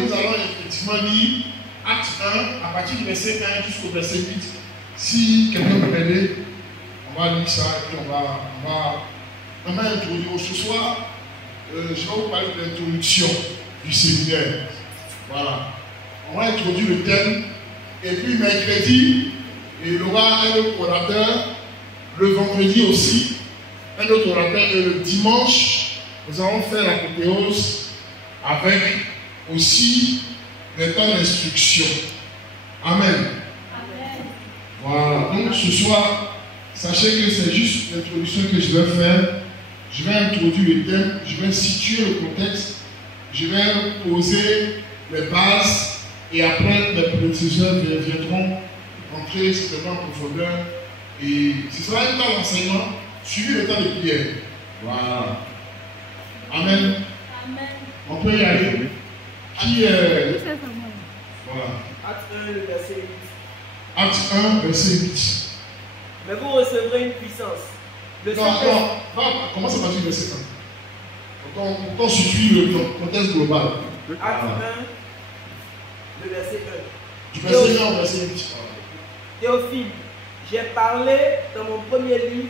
nous allons effectivement lire Acte 1, à partir du verset 1 jusqu'au verset 8. Si quelqu'un peut m'aider, on va lire ça et puis on va introduire. Ce soir, je vais vous parler de l'introduction du séminaire. Voilà. On va introduire le thème. Et puis mercredi, il y aura un autre orateur. Le vendredi aussi, un autre orateur. Et le dimanche, nous allons faire l'apothéose avec aussi les temps d'instruction. Amen. Amen. Voilà. Donc ce soir, sachez que c'est juste l'introduction que je vais faire. Je vais introduire le thème, je vais situer le contexte, je vais poser les bases et après les prédécesseurs viendront entrer certainement en profondeur. Et ce sera un temps d'enseignement suivi le temps de prière. Voilà. Amen. Amen. On peut y aller. Qui est. Voilà. Acte 1, le verset 8. Acte 1, verset 8. Mais vous recevrez une puissance. Le Non, Saint-Esprit- non, commence à partir du verset 1. On suit le contexte global. Acte 1, le verset 1. Du verset 1 au verset 8. Théophile, j'ai parlé dans mon premier livre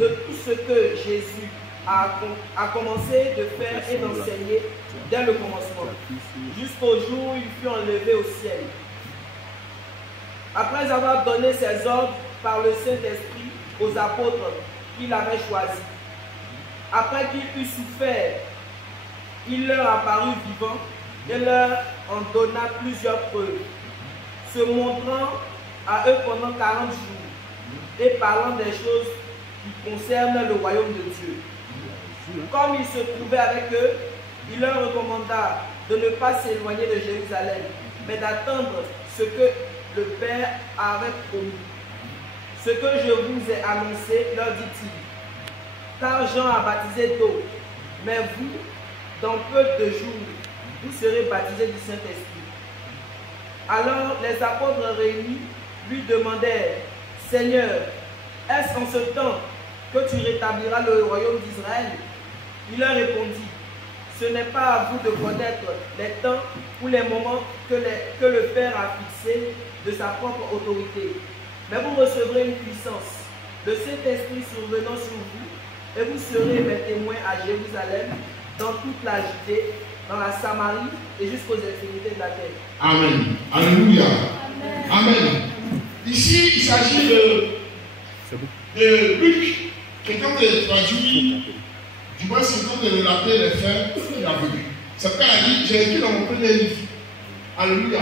de tout ce que Jésus a commencé de faire et d'enseigner dès le commencement, jusqu'au jour où il fut enlevé au ciel. Après avoir donné ses ordres par le Saint-Esprit aux apôtres qu'il avait choisis. Après qu'il eut souffert, il leur apparut vivant et leur en donna plusieurs preuves, se montrant à eux pendant 40 jours et parlant des choses qui concernent le royaume de Dieu. Comme il se trouvait avec eux, il leur recommanda de ne pas s'éloigner de Jérusalem, mais d'attendre ce que le Père avait promis. Ce que je vous ai annoncé, leur dit-il, car Jean a baptisé d'eau, mais vous, dans peu de jours, vous serez baptisés du Saint-Esprit. Alors les apôtres réunis lui demandèrent, Seigneur, est-ce en ce temps que tu rétabliras le royaume d'Israël? Il leur répondit, ce n'est pas à vous de connaître les temps ou les moments que le Père a fixés de sa propre autorité. Mais vous recevrez une puissance, le Saint-Esprit survenant sur vous, et vous serez mes témoins à Jérusalem, dans toute la Judée, dans la Samarie et jusqu'aux extrémités de la terre. Amen. Alléluia. Amen. Ici, il s'agit de Luc, qui est en train de traduire, du moins c'est en train de relater les faits qu'il a vécu. C'est pourquoi il a dit, j'ai écrit dans mon premier livre. Alléluia.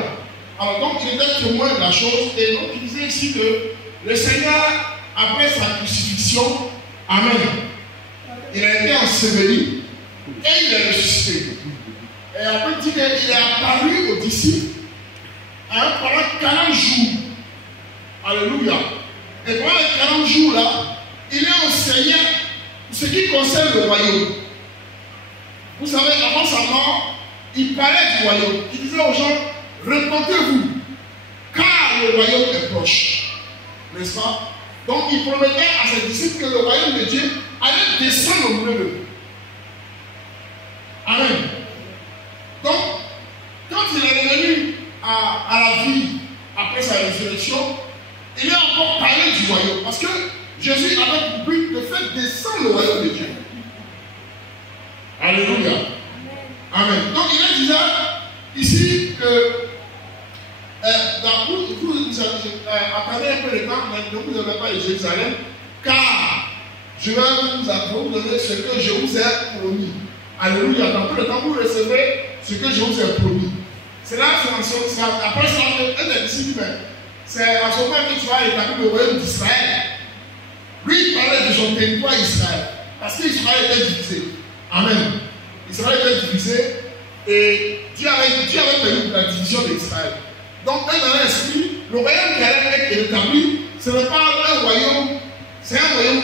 Alors donc il était témoin de la chose et donc il disait ici que le Seigneur, après sa crucifixion, Amen, il a été enseveli et il est ressuscité. Et après il dit qu'il est apparu aux disciples pendant 40 jours. Alléluia. Et pendant les 40 jours là, il est enseigné ce qui concerne le royaume. Vous savez, avant sa mort, il parlait du royaume. Il disait aux gens, repentez-vous, car le royaume est proche. N'est-ce pas? Donc il promettait à ses disciples que le royaume de Dieu allait descendre au milieu d'eux. Amen. Donc, quand il est revenu à la vie après sa résurrection, il a encore parlé du royaume. Parce que Jésus avait pour but de faire descendre le royaume de Dieu. Alléluia. Amen. Donc il a déjà ici que vous attendez un peu le temps, mais ne vous avez pas de Jérusalem, car je vais vous donner ce que je vous ai promis. Alléluia. Dans peu de temps, vous recevrez ce que je vous ai promis. C'est là, c'est après ça, un des disciples, c'est à ce moment que tu vas établir le royaume d'Israël. Lui, il parlait de son territoire Israël, parce qu'Israël était divisé. Amen. Israël était divisé et Dieu avait permis la division d'Israël. Donc, dans l'esprit, le royaume qui allait être établi, ce n'est pas un royaume, c'est un royaume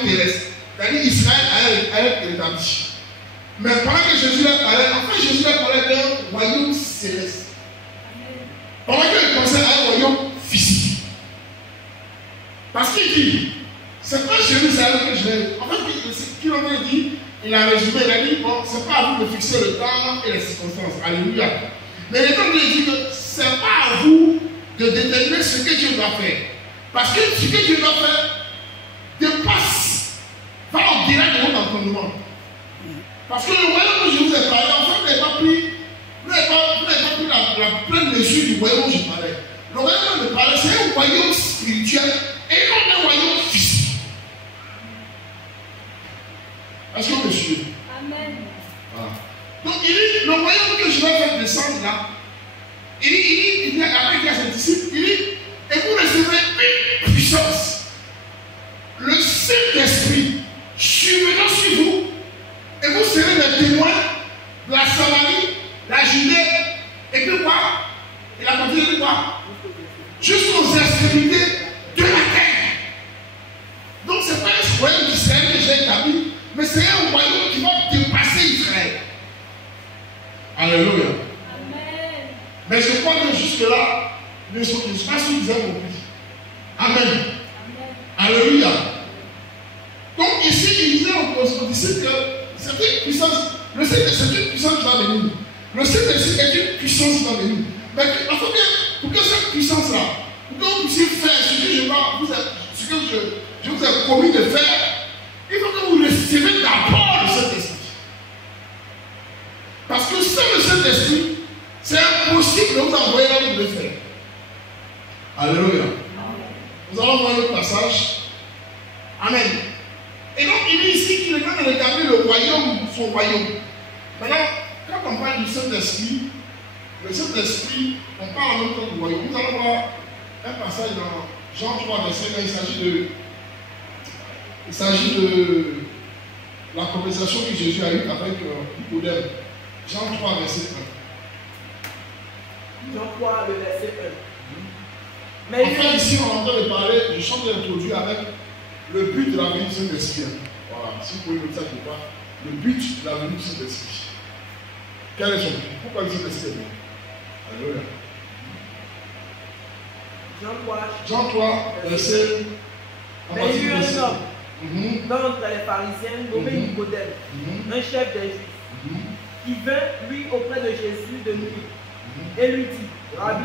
terrestre. C'est-à-dire Israël allait être établi. Mais pendant que Jésus leur parlait, en fait, Jésus leur parlait d'un royaume céleste. Pendant qu'il pensait à un royaume physique. Parce qu'il dit, c'est pas Jérusalem que je vais. En fait, ce qu'il en a dit, il a résumé, il a dit, bon, ce n'est pas à vous de fixer le temps et les circonstances. Alléluia. Mais le temps de dire que ce n'est pas à vous de déterminer ce que Dieu doit faire. Parce que ce que Dieu doit faire dépasse, va au-delà de votre entendement. Parce que le royaume que je vous ai parlé, en fait, vous n'avez pas pris la pleine mesure du royaume dont je parlais. Le royaume dont je parlais, c'est un royaume spirituel et non un royaume physique. Est-ce que vous me suivez? Amen. Voilà. Donc il dit, le royaume que je vais faire descendre là, il dit à ses disciples, il dit, et vous recevrez une puissance. Le Saint-Esprit survenant sur vous, et vous serez des témoins de la Samarie, la Judée, et puis quoi? Il a continué de quoi? Jusqu'aux extrémités de la terre. Donc ce n'est pas un royaume d'Israël que j'ai établi, mais c'est un royaume qui va dépasser Israël. Alléluia. Amen. Mais je crois que jusque-là, je ne suis pas sûr que vous avez compris. Amen. Amen. Alléluia. Donc ici, il disait aux disciples que c'est une puissance. Le Saint-Esprit, c'est une puissance qui va venir. Le Saint-Esprit est une puissance qui va venir. Mais il faut bien, pour que cette puissance-là, pour que vous puissiez faire ce que je vous ai promis de faire, il faut que vous recevez d'abord le Saint-Esprit. Parce que sans le Saint-Esprit, c'est impossible de vous envoyer là où vous devez faire. Alléluia. Nous allons voir le passage. Amen. Et donc, il dit ici qu'il est en train de rétablir le royaume, son royaume. Maintenant, quand on parle du Saint-Esprit, le Saint-Esprit, on parle en même temps du royaume. Nous allons voir un passage dans Jean 3, verset 1. Il s'agit de la conversation que Jésus a eue avec Nicodème. Jean 3, verset 1. Jean 3, le verset 1. Enfin, ici, on est en train de parler, je suis en train d'introduire avec le but de la venue du Saint-Esprit. Voilà, si vous pouvez noter ça quelque part, le but de la venue du Saint-Esprit. Quel est son but? Pourquoi le Saint-Esprit est venu? Alléluia. Jean 3, verset. Mais il y eut un homme d'entre les pharisiens nommé Nicodème, un chef des Juifs, qui vint lui auprès de Jésus de nuit et lui dit, Rabbi,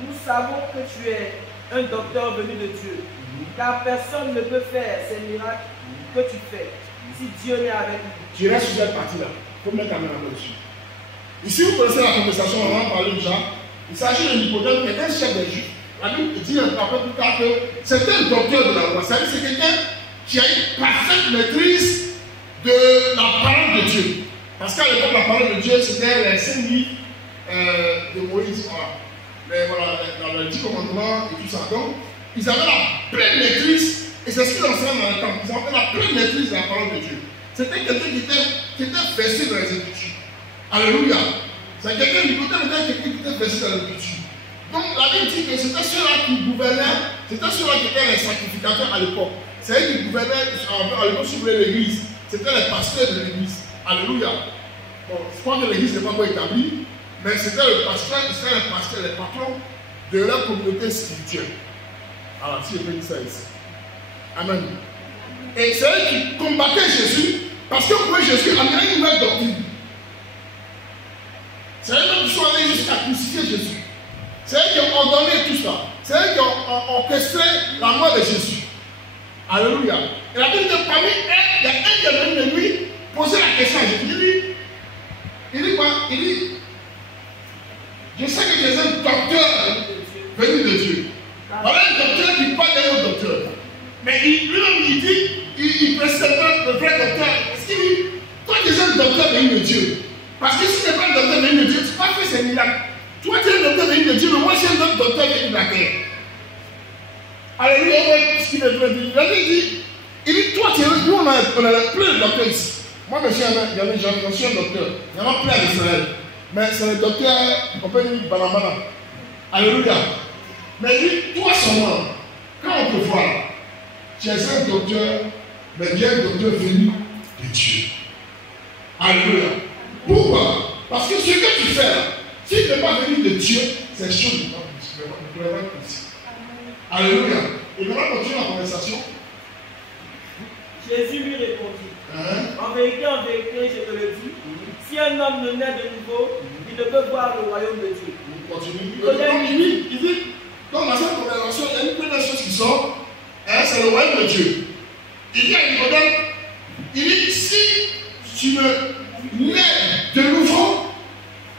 nous savons que tu es un docteur venu de Dieu, car personne ne peut faire ces miracles que tu fais si Dieu n'est avec lui. Tu restes sur cette partie-là. Il faut mettre la main là-dessus. Ici, vous connaissez la conversation, on va en parler déjà. Il s'agit de Nicodème, qui est un chef des Juifs. La Bible dit un peu plus tard que c'est un docteur de la loi. C'est-à-dire que c'est quelqu'un qui a une parfaite maîtrise de la parole de Dieu. Parce qu'à l'époque, la parole de Dieu, c'était les 5 livres de Moïse. Voilà, dans les 10 commandements et tout ça. Donc, ils avaient la pleine maîtrise, et c'est ce qu'ils enseignent dans le temps. Ils avaient la pleine maîtrise de la parole de Dieu. C'était quelqu'un qui était versé dans les Écritures. Alléluia. C'est quelqu'un qui était versé dans les Écritures. Donc la Bible dit que c'était ceux-là qui gouvernaient, c'était ceux-là qui étaient les sacrificateurs à l'époque. C'est eux qui gouvernaient à l'époque sur l'église. C'était les pasteurs de l'église. Alléluia. Bon, je crois que l'église n'est pas encore établie, mais c'était le pasteur, les patrons de leur communauté spirituelle. Alors, si je peux dire ça ici. Amen. Et c'est eux qui combattaient Jésus, parce que pour eux, Jésus amenait une nouvelle doctrine. C'est eux qui sont allés jusqu'à crucifier Jésus. C'est eux qui ont ordonné tout ça. C'est eux qui ont orchestré la mort de Jésus. Alléluia. Et la Bible dit parmi eux, il y a un qui est venu de lui poser la question à Jésus. Il dit quoi? Il dit, je sais que tu es un docteur venu de Dieu. Voilà un docteur qui parle d'un autre docteur. Mais lui-même, il dit, il précède le vrai docteur. Parce qu'il dit, toi tu es un docteur venu de Dieu. Parce que si tu n'es pas un docteur venu de Dieu, tu n'as pas fait ces miracles. Toi tu es un docteur venu de Dieu, mais moi je suis un autre docteur venu de la terre. Alléluia, ce qu'il veut dire. Il dit, toi tu es, nous on a plein de docteurs ici. Moi je suis un docteur. Il y en a plein d'Israël. Mais c'est le docteur, on peut dire Banamana. Alléluia. Mais lui, toi seulement, quand on te voit, tu es un docteur, mais bien un docteur venu de Dieu. Alléluia. Pourquoi? Parce que ce que tu fais là, si tu n'es pas venu de Dieu, c'est chose de pas possible. Alléluia. Et maintenant, on continue la conversation. Jésus lui répondit, En vérité, je te le dis, si un homme ne naît de nouveau, il ne peut voir le royaume de Dieu. Continue. Il dit, dans la seule conversation, il y a une première chose qui sort, c'est le royaume de Dieu. Il dit à Nicodème, il dit, si tu ne nais de nouveau,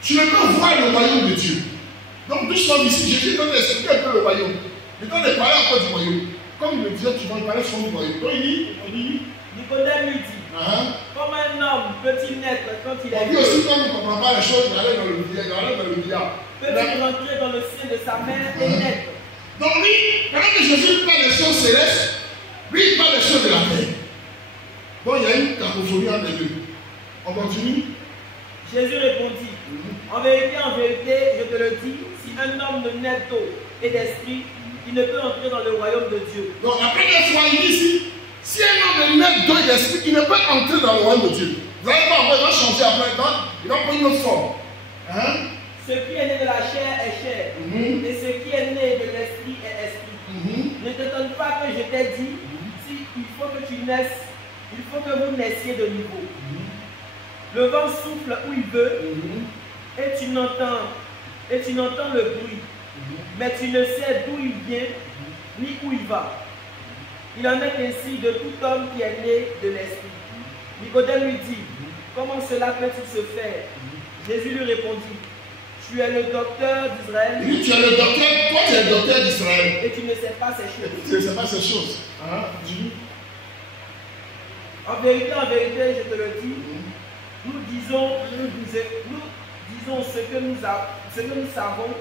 tu ne peux voir le royaume de Dieu. Donc, tout ce ici, Jésus donne d'expliquer un peu le royaume. Il donne de parler encore du royaume. Comme il le disait, tu vas parler souvent du royaume. Donc, il dit, Nicodème lui dit, comme un homme peut-il naître quand il est on dit aussi, quand il ne comprend pas les choses, il allait dans le billard. Peut-il rentrer dans le sein de sa mère et naître? Donc, lui, pendant que Jésus parle des choses célestes, lui, il parle des choses de la terre. Donc, il y a une cacophonie entre les deux. On continue. Jésus répondit, en vérité, je te le dis, si un homme ne naît d'eau et d'esprit, il ne peut entrer dans le royaume de Dieu. Donc, la première fois, il dit ici, si un homme ne naît d'eau et d'esprit, il ne peut entrer dans le royaume de Dieu. Vous allez voir, il va changer après, il va prendre une autre forme. Ce qui est né de la chair est chair, et ce qui est né de l'esprit est esprit. Ne t'étonne pas que je t'ai dit, si il faut que tu naisses, il faut que vous naissiez de nouveau. Le vent souffle où il veut, et tu n'entends le bruit, mais tu ne sais d'où il vient, ni où il va. Il en est ainsi de tout homme qui est né de l'esprit. Nicodème lui dit, comment cela peut-il se faire? Jésus lui répondit, tu es le docteur d'Israël. Oui, tu es le docteur, toi tu es le docteur d'Israël. Et tu ne sais pas ces choses. Tu ne sais pas ces choses. En vérité, je te le dis, nous disons ce que nous savons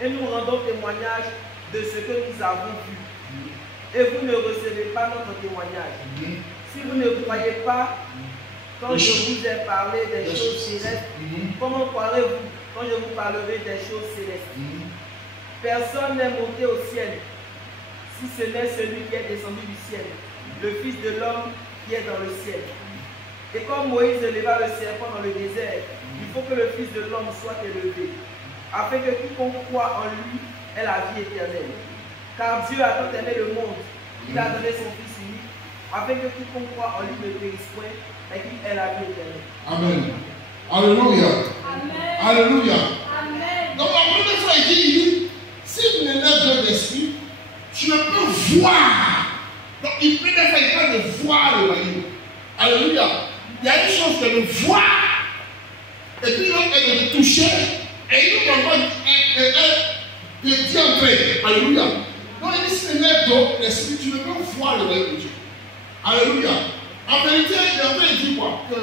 et nous rendons témoignage de ce que nous avons vu. Et vous ne recevez pas notre témoignage. Si vous ne croyez pas quand je vous ai parlé des choses célestes, comment croirez-vous quand je vous parlerai des choses célestes? Personne n'est monté au ciel, si ce n'est celui qui est descendu du ciel, le Fils de l'homme qui est dans le ciel. Et comme Moïse éleva le serpent dans le désert, il faut que le Fils de l'homme soit élevé, afin que quiconque croit en lui ait la vie éternelle. Car Dieu a tant aimé le monde, il a donné son Fils unique, afin que quiconque croit en lui ne périsse point, mais qu'il ait la vie éternelle. Amen. Alléluia. Amen. Alléluia. Amen. Donc la première fois, il dit, si vous n'êtes pas de l'esprit, tu ne peux voir. Donc il peut parle de voir le royaume. Alléluia. Il y a une chose que de voir, et puis l'autre est de toucher, et il nous comprend de d'y entrer. Alléluia. Donc il dit, si tu n'es pas de l'esprit, tu ne peux voir le royaume de Dieu. Alléluia. En vérité, il est en train de dire quoi? Que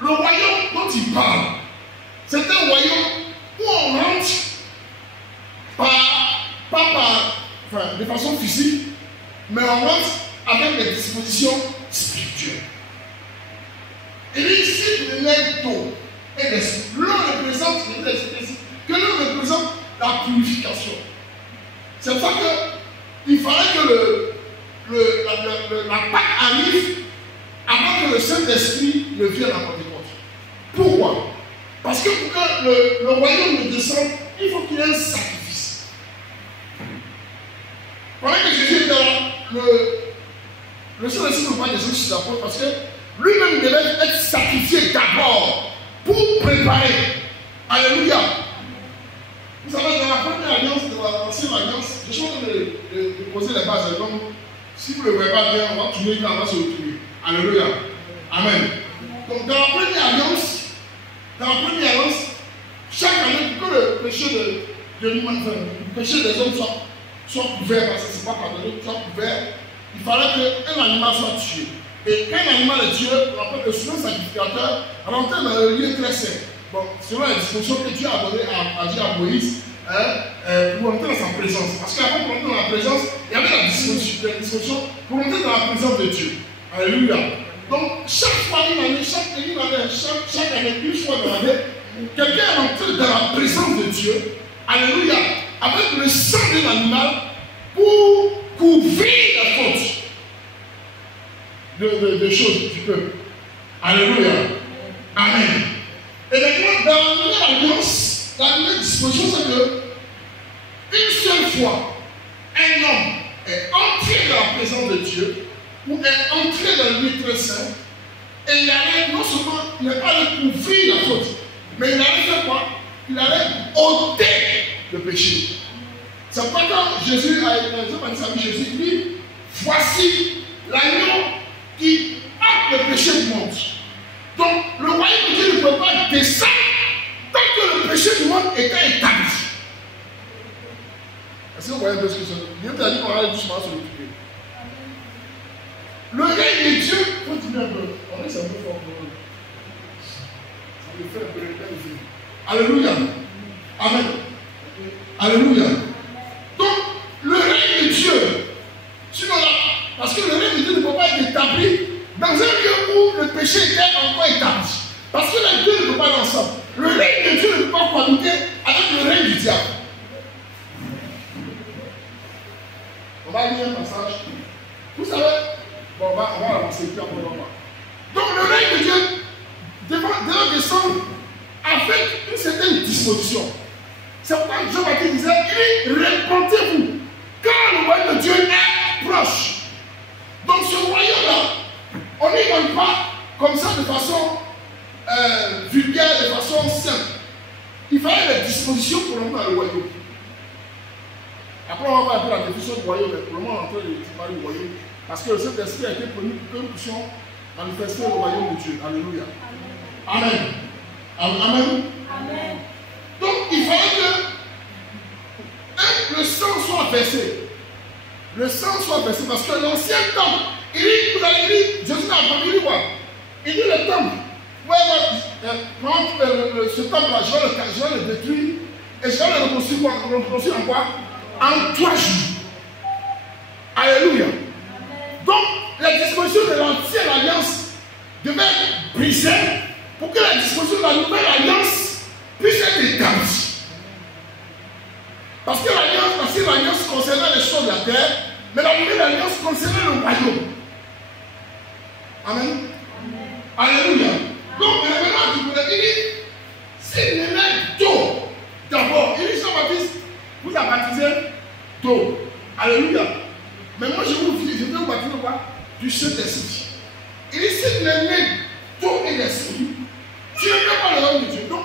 le royaume dont il parle, c'est un royaume où on rentre de façon physique, mais on rentre avec des dispositions spirituelles. Il dit ici, il est d'eau et d'esprit. L'eau représente, que l'eau représente la purification. C'est pour ça qu'il fallait que la Pâque arrive avant que le Saint-Esprit ne vienne à Pentecôte. Pourquoi? Parce que pour que le royaume ne descende, il faut qu'il y ait un sacrifice. Pendant que Jésus était là, le Saint-Esprit ne peut pas descendre sur la porte parce que lui-même devait être sacrifié d'abord pour préparer. Alléluia. Vous savez, dans la première alliance, dans l'ancienne alliance, je suis en train de poser les bases. Donc, si vous ne le voyez pas bien, on va tourner quand on va se retrouver. Alléluia. Amen. Donc, dans la première alliance, chaque année, pour que le péché de l'humanité, le péché des hommes soit couvert, parce que ce n'est pas pardonné, soit couvert, il fallait qu'un animal soit tué. Et quand un animal est tué, on appelle le souverain sacrificateur, rentrer dans un lieu très saint. Bon, selon la disposition que Dieu a donnée à Moïse, pour entrer dans sa présence. Parce qu'avant, pour entrer dans la présence, il y avait la disposition pour entrer dans la présence de Dieu. Alléluia. Donc, chaque fois, chaque année, une fois dans l'année, quelqu'un est entré dans la présence de Dieu, alléluia, avec le sang de l'animal pour couvrir la faute de choses du peuple. Alléluia. Amen. Et maintenant, dans la nouvelle alliance, la nouvelle disposition, c'est que une seule fois, un homme est entré dans la présence de Dieu, ou est entré dans le lieu très saint, Et il allait, non seulement, il n'est pas allé couvrir la faute, mais il allait faire quoi? Il allait ôter le péché. C'est pourquoi quand Jésus a dit Jésus dit, voici l'agneau qui ôte le péché du monde. Donc le royaume de Dieu ne peut pas descendre tant que le péché du monde était établi. Est-ce que vous voyez un peu ce que c'est? Dieu t'a dit qu'on allait doucement se l'occuper. Le règne de Dieu, il faut dire un peu. On est un peu fort pour eux. Ça me fait un peu le. Alléluia. Amen. Alléluia. Donc, le règne de Dieu, sinon là, parce que le règne de Dieu ne peut pas être établi dans un lieu où le péché était encore établi. Parce que les deux ne peuvent pas aller ensemble. Le règne de Dieu ne peut pas cohabiter avec le règne du diable. On va lire un passage. Vous savez, bon, on va avancer puis après on va voir. Donc le règne de Dieu devait descendre avec une certaine disposition. C'est pourquoi Jean-Baptiste disait, répentez-vous, car le royaume de Dieu est proche. Donc ce royaume-là, on n'y va pas comme ça de façon vulgaire, de façon simple. Il fallait des dispositions pour entrer dans le royaume. Après, on va voir un peu la définition du royaume, mais pour le moment, on est en train de parler du royaume. Parce que le Saint-Esprit a été promis pour que nous puissions manifester le royaume de Dieu. Alléluia. Amen. Amen. Amen. Donc, il fallait que le sang soit versé. Le sang soit versé parce que l'ancien temple, il dit, vous avez dit, Jésus n'a pas dit quoi? Il dit le temple. Ce temple-là, je vais le détruire et je vais le reconstruire en quoi? En 3 jours. Alléluia. Donc, la disposition de l'ancienne alliance devait être brisée pour que la disposition de la nouvelle alliance puisse être établie. Parce que l'alliance concernait les choses de la terre, mais la nouvelle alliance concernait le royaume. Amen. Alléluia. Donc, maintenant, tu peux dire, c'est le même d'eau. D'abord, il dit Jean-Baptiste vous a baptisé d'eau. Alléluia. Mais moi, je vais vous baptiser quoi? Du Saint-Esprit. Il dit, si tu es né d'eau et d'esprit, tu ne peux pas le royaume de Dieu. Donc,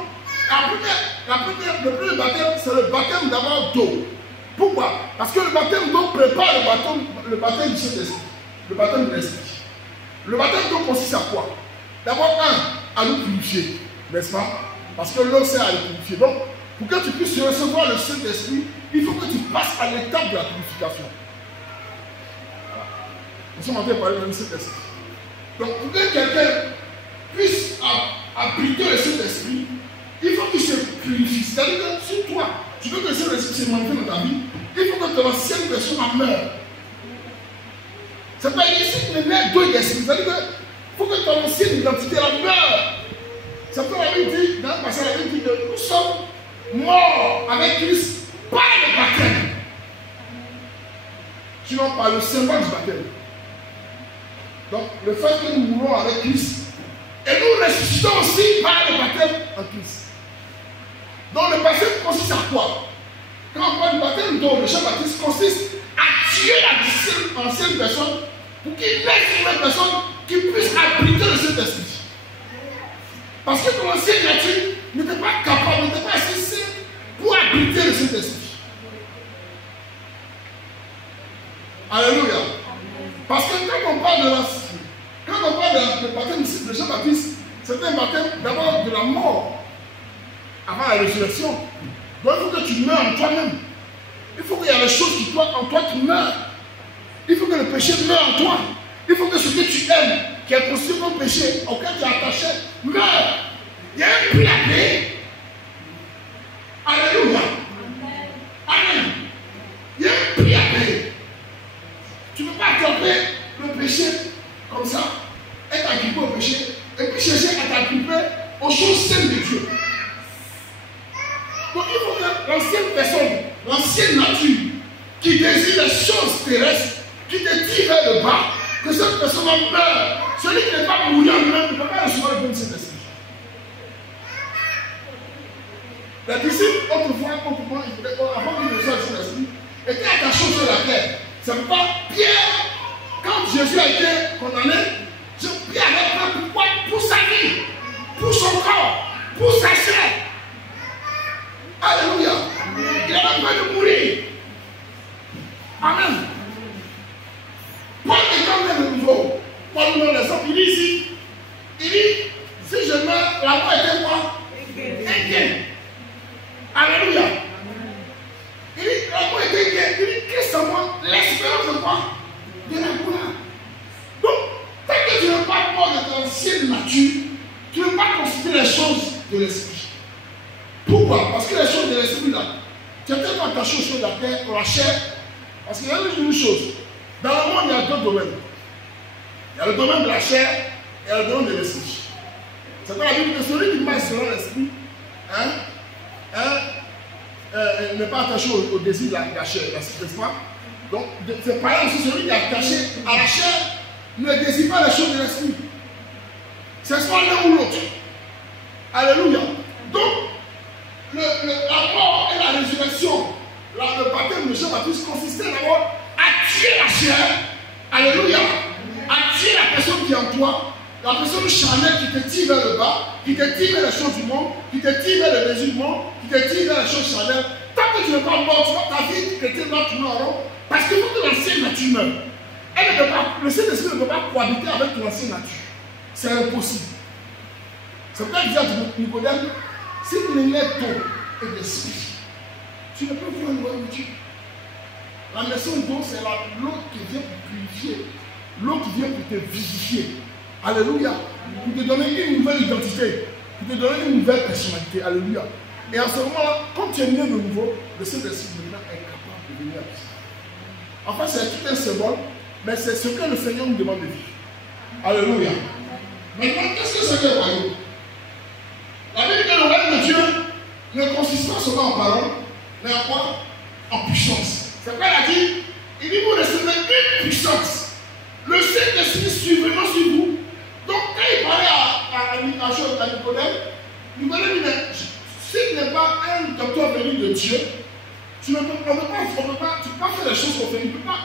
le premier baptême, c'est le baptême d'abord d'eau. Pourquoi? Parce que le baptême d'eau prépare le baptême du Saint-Esprit. Le baptême de l'Esprit. Le baptême d'eau consiste à quoi? D'abord, à nous purifier. N'est-ce pas? Parce que l'eau sert à nous purifier. Donc, pour que tu puisses recevoir le Saint-Esprit, il faut que tu passes à l'étape de la purification. Voilà. Nous sommes en train de parler de Saint-Esprit. Donc, pour que quelqu'un puisse abriter le Saint-Esprit, il faut qu'il se purifie. C'est-à-dire que sur toi, tu veux que le Saint-Esprit se manifeste dans ta vie, il faut que ton ancienne personne en meure. C'est pas ici que le nez d'eau et d'esprit. C'est-à-dire qu'il faut que ton ancienne identité la meure. C'est pourquoi la Bible dit, dans le passage, la Bible dit que nous sommes morts avec Christ par le baptême. Sinon par le symbole du baptême. Donc le fait que nous mourons avec Christ et nous ressuscitons aussi par le baptême en Christ. Donc le baptême consiste à quoi? Quand on parle du baptême d'eau, le Jean-Baptiste consiste à tuer la ancienne personne pour qu'il laisse une nouvelle personne qui puisse abriter le Saint-Esprit. Parce que ton ancienne nature n'était pas capable, n'était pas assez pour abriter le Saint-Esprit. Alléluia. Parce que quand on parle de baptême de Jean-Baptiste, c'était un baptême d'abord de la mort avant la résurrection. Donc il faut que tu meurs en toi-même. Il faut qu'il y ait des choses qui en toi qui meurent. Il faut que le péché meure en toi. Il faut que ce que tu aimes, qui est constitué comme péché, auquel tu es attaché, meure. Il y a un prix à payer. Alléluia. Amen. Il y a un prix à payer. Tu ne peux pas attraper le péché comme ça, être agrippé au péché, et puis chercher à t'agripper aux choses saintes de Dieu. Donc il faut que l'ancienne personne, l'ancienne nature, qui désire les choses terrestres, qui te tire vers le bas, que cette personne en meurt. Celui qui n'est pas mouru en lui-même ne peut pas recevoir le bon Saint-Esprit. Les disciples, autrefois, avant qu'ils reçoivent le Saint-Esprit, étaient attachés sur la terre. C'est pourquoi Pierre, quand Jésus a été condamné, Pierre avait peur. Pourquoi Pourquoi? Parce que les choses de l'esprit là, tu es tellement attaché aux choses de la terre, à la chair. Parce qu'il y a une chose. Dans le monde, il y a deux domaines. Il y a le domaine de la chair et le domaine de l'esprit. C'est pas la Bible que celui qui marche selon l'esprit, n'est pas attaché au désir de la chair, n'est-ce pas? Donc, c'est pareil aussi, celui qui est attaché à la chair ne désire pas les choses de l'esprit. C'est soit l'un ou l'autre. Alléluia. Donc, la mort et la résurrection, le baptême de Jean-Baptiste consistait d'abord à tuer la chair. Alléluia. À tuer la personne qui est en toi, la personne charnelle qui te tire vers le bas, qui te tire vers les choses du monde, qui te tire vers le désir du monde, qui te tire vers les choses charnelles. Tant que tu n'es pas mort, ta vie chrétienne va tourner en rond. Parce que faut que l'ancienne nature meure. Le Saint-Esprit ne peut pas cohabiter avec l'ancienne nature. C'est impossible. C'est pour ça que je dis à Nicodème, si tu n'es d'eau et d'esprit, tu ne peux plus voir le royaume de Dieu. La naissance d'eau, c'est l'eau qui vient pour purifier, l'eau qui vient pour te vivifier. Alléluia. Pour te donner une nouvelle identité, pour te donner une nouvelle personnalité. Alléluia. Et en ce moment-là, quand tu es né de nouveau, le Saint-Esprit maintenant est capable de venir à toi. En fait, c'est tout un symbole, mais c'est ce que le Seigneur nous demande de vivre. Alléluia. Maintenant, qu'est-ce que c'est que le royaume? La Bible dit que le royaume de Dieu ne consiste pas seulement en parole, mais en quoi? En puissance. C'est pourquoi il a dit, il dit, vous recevez une puissance. Le Saint-Esprit suivra sur vous. Donc, quand il parlait à Nicodème, Nicodème dit, si tu n'es pas un docteur venu de Dieu, tu ne peux pas faire les choses qu'on fait. Il ne peut pas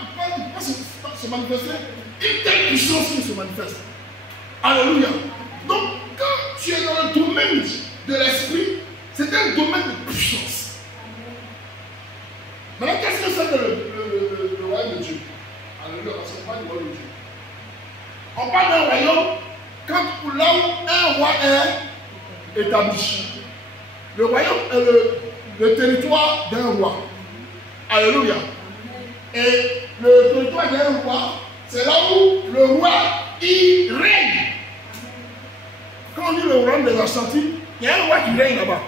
se manifester une telle puissance qui se manifeste. Alléluia. Donc, quand tu es dans le domaine de l'esprit, c'est un domaine de puissance. Maintenant, qu'est-ce que c'est que le royaume de Dieu? Alléluia, parce qu'on parle du royaume de Dieu. On parle d'un royaume là où un roi est établi. Le royaume est le territoire d'un roi. Alléluia. Et le territoire d'un roi, c'est là où le roi il règne. Quand on dit le royaume des Argentines, il y a un roi qui règne là-bas.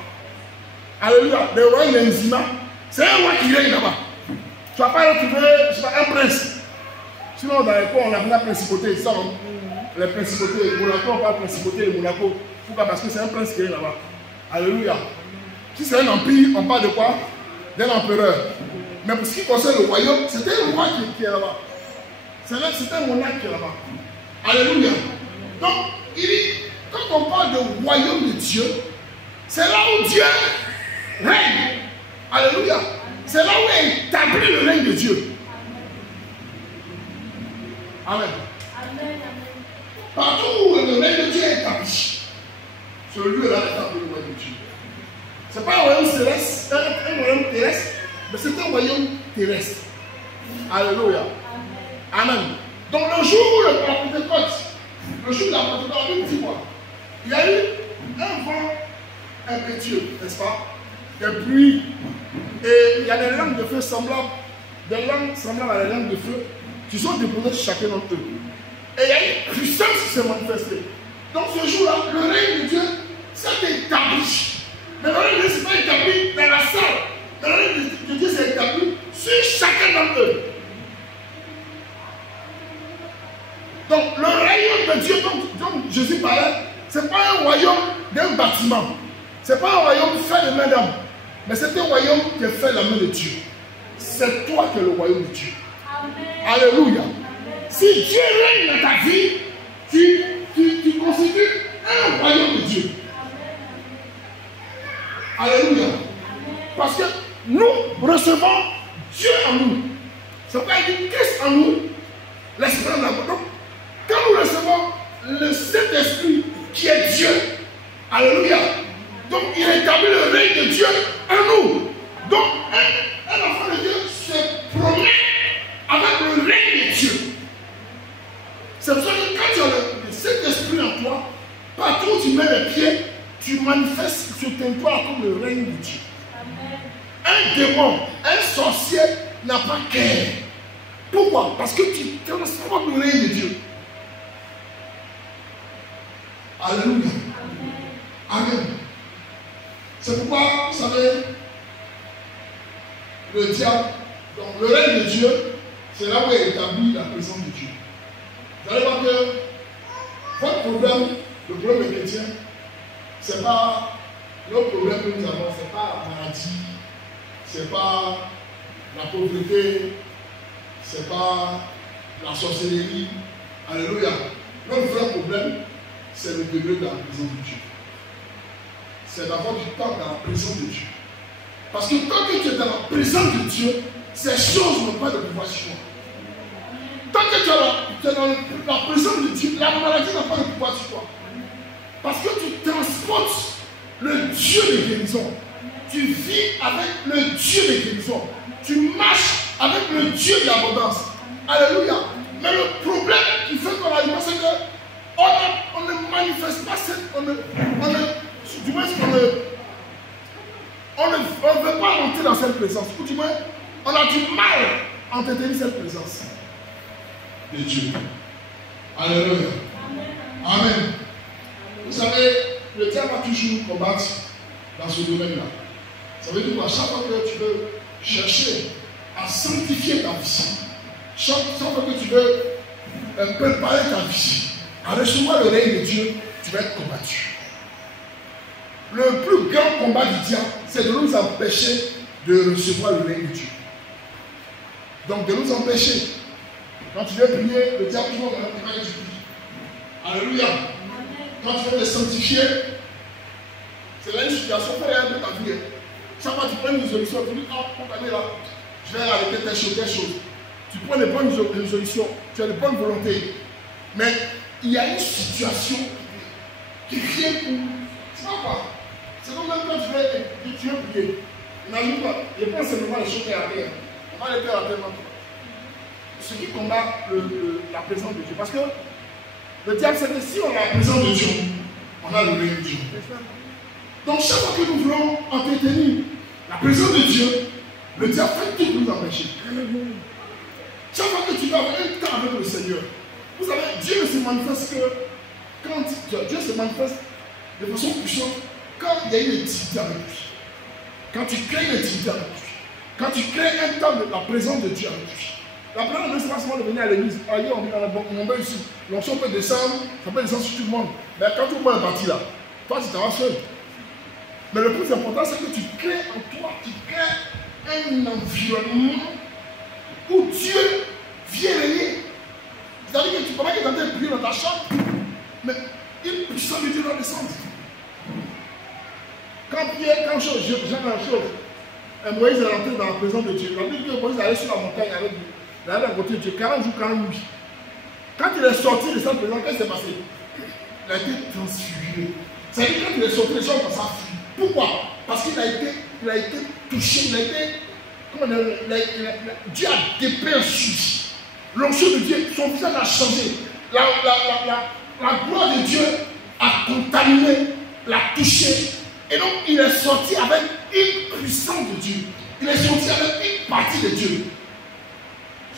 Alléluia. Le royaume des Nzima, c'est un roi qui règne là-bas. Tu ne vas pas retrouver un prince. Sinon, dans les cours, on a la principauté. Ça, les principautés, Monaco, on parle de principauté de Monaco. Pourquoi? Parce que c'est un prince qui est là-bas. Alléluia. Si c'est un empire, on parle de quoi? D'un empereur. Mais pour ce qui concerne le royaume, c'était un roi qui est là-bas. C'est un monarque qui est là-bas. Alléluia. Donc, il dit, quand on parle de royaume de Dieu, c'est là où Dieu règne. Alléluia. C'est là où est établi le règne de Dieu. Amen. Partout où le règne de Dieu est établi, ce lieu-là est établi le règne de Dieu. Ce n'est pas un royaume céleste, un royaume terrestre, mais c'est un royaume terrestre. Alléluia. Amen. Donc le jour où la Pentecôte, le jour de la Pentecôte, dis-moi, il y a eu un vent impétueux, n'est-ce pas? Des pluies. Et il y a des langues de feu semblables, à des langues de feu qui sont déposées sur chacun d'entre eux. Et il y a une puissance qui s'est manifestée. Donc ce jour-là, le règne de Dieu s'est établi. Mais le règne de Dieu ne s'est pas établi dans la salle. Le règne de Dieu s'est établi sur chacun d'entre eux. Donc le royaume de Dieu dont Jésus parlait, ce n'est pas un royaume d'un bâtiment. Ce n'est pas un royaume fait de main d'homme. Mais c'est un royaume qui est fait de la main de Dieu. C'est toi qui es le royaume de Dieu. Amen. Alléluia. Amen. Si Dieu règne dans ta vie, tu constitues un royaume de Dieu. Amen. Alléluia. Amen. Parce que nous recevons Dieu en nous. C'est pourquoi il dit Christ en nous, l'Esprit en nous. Donc, quand nous recevons le Saint-Esprit qui est Dieu, alléluia, donc il établit le règne de Dieu en nous. Donc, un enfant de Dieu se promène avec le règne de Dieu. C'est pour ça que quand tu as le Saint-Esprit en toi, partout où tu mets les pieds, tu manifestes ce territoire comme le règne de Dieu. Amen. Un démon, un sorcier n'a pas cœur. Pourquoi? Parce que tu transformes le règne de Dieu. Alléluia. Amen. Amen. C'est pourquoi, vous savez, le diable, donc le règne de Dieu, c'est là où est établie la présence de Dieu. Vous allez voir que votre problème, le problème des chrétiens, ce n'est pas le problème que nous avons, ce n'est pas la maladie, ce n'est pas la pauvreté, ce n'est pas la sorcellerie. Alléluia. Notre vrai problème, c'est le degré de la présence de Dieu. C'est d'avoir du temps dans la présence de Dieu. Parce que quand tu es dans la présence de Dieu, ces choses n'ont pas de pouvoir sur toi. Tant que tu es dans la présence de Dieu, la maladie n'a pas de pouvoir sur toi. Parce que tu transportes le Dieu de guérison. Tu vis avec le Dieu de guérison. Tu marches avec le Dieu de l'abondance. Alléluia. Mais le problème qui fait qu'on arrive, c'est qu'on ne manifeste pas cette. Du moins, on ne veut pas rentrer dans cette présence. Ou du moins, on a du mal à entretenir cette présence de Dieu. Alléluia. Amen. Vous savez, le diable va toujours combattre dans ce domaine-là. Ça veut dire qu'à chaque fois que tu veux chercher à sanctifier ta vie, chaque fois que tu veux préparer ta vie à recevoir le règne de Dieu, tu vas être combattu. Le plus grand combat du diable, c'est de nous empêcher de recevoir le règne de Dieu. Donc de nous empêcher. Quand tu veux prier, le diable toujours va préparer du prix. Alléluia. Quand tu veux te sanctifier, c'est là une situation pour rien de ta vie. Chaque fois que tu prends une résolution, tu dis, ah, pour l'année là, je vais arrêter telle chose. Tu prends les bonnes résolutions, tu as de bonnes volontés. Mais il y a une situation qui vient pour. Tu vois pas? C'est comme même quand tu veux prier. Imagine pas, je prends simplement les choses à terre. On va les faire à terre maintenant. Ce qui combat la présence de Dieu. Parce que le diable, c'est que si on a la présence de Dieu, on a le règne de Dieu. Donc chaque fois que nous voulons entretenir la présence de Dieu, le diable fait tout pour nous empêcher. Chaque fois que tu vas avoir un temps avec le Seigneur, vous savez, Dieu ne se manifeste que quand Dieu se manifeste de façon puissante quand il y a une intimité avec lui. Quand tu crées une intimité avec lui. Quand tu crées un temps de la présence de Dieu avec lui. La présence de Dieu, c'est pas seulement de venir à l'église. Ailleurs, on vient dans la bombe ici. L'onction peut descendre, ça peut descendre sur tout le monde. Mais quand tout le monde est parti là, toi, tu t'en vas seul. Mais le plus important, c'est que tu crées en toi, tu crées un environnement où Dieu vient régner. C'est-à-dire que tu peux pas que tu es en train de prier dans ta chambre, mais une puissance de Dieu doit descendre. Quand Pierre, quand Moïse est rentré dans la présence de Dieu, la Bible dit que Moïse allait sur la montagne avec lui. Il allait à côté de Dieu, 40 jours, 40 nuits. Quand il est sorti de cette présence, qu'est-ce qui s'est passé? Il a été transfiguré. C'est-à-dire que quand il est sorti, les gens ont commencé à fuir. Pourquoi? Parce qu'il a été touché, Dieu a dépeint sur lui. L'onction de Dieu, son visage a changé. La gloire de Dieu a contaminé, l'a touché. Et donc, il est sorti avec une puissance de Dieu. Il est sorti avec une partie de Dieu.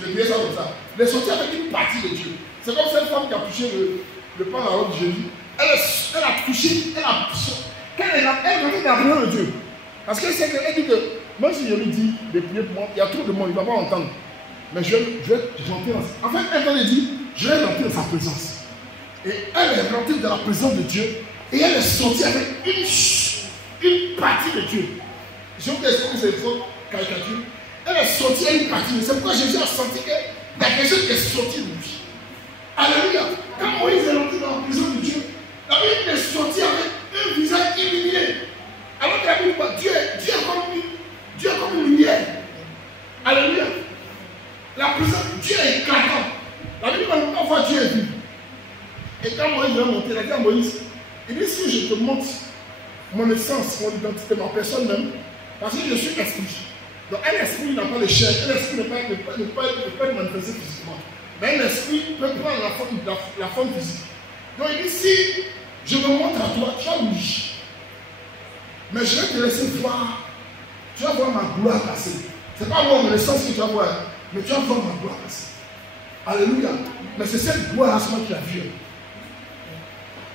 Je dirais ça comme ça. Il est sorti avec une partie de Dieu. C'est comme cette femme qui a touché le pain à la robe de Jésus. Elle a touché, elle a la présence de Dieu. Parce qu'elle dit que, même si je lui dis de prier pour moi, il y a trop de monde, il ne va pas entendre. Mais je vais rentrer dans sa. En fait, elle dit, je vais rentrer dans sa présence. Et elle est rentrée dans la présence de Dieu. Et elle est sortie avec une partie de Dieu. Je vous explique que c'est une fausse caricature. Elle est sortie avec une partie de Dieu. C'est pourquoi Jésus a senti qu'il y a quelque chose qui est sorti de lui. Alléluia. Quand Moïse est rentré dans la présence de Dieu, la Bible est sortie avec un visage illuminé. Alors que la Bible dit Dieu est comme une lumière. Alléluia. La présence de Dieu est éclatante. La Bible ne peut pas voir Dieu est vivant. Et quand Moïse est monté, il a dit à Moïse, il dit si je te montre mon essence, mon identité, ma personne même, parce que je suis esprit. Donc un esprit n'a pas de chair, un esprit ne peut pas manifester physiquement. Mais un esprit peut prendre la forme physique. Donc il dit si je me montre à toi, tu vas bouger. Mais je vais te laisser voir, tu vas voir ma gloire passée. Ce n'est pas moi mon essence que tu vas voir, mais tu vas voir ma gloire passée. Alléluia. Mais c'est cette gloire à ce moment que tu as vue.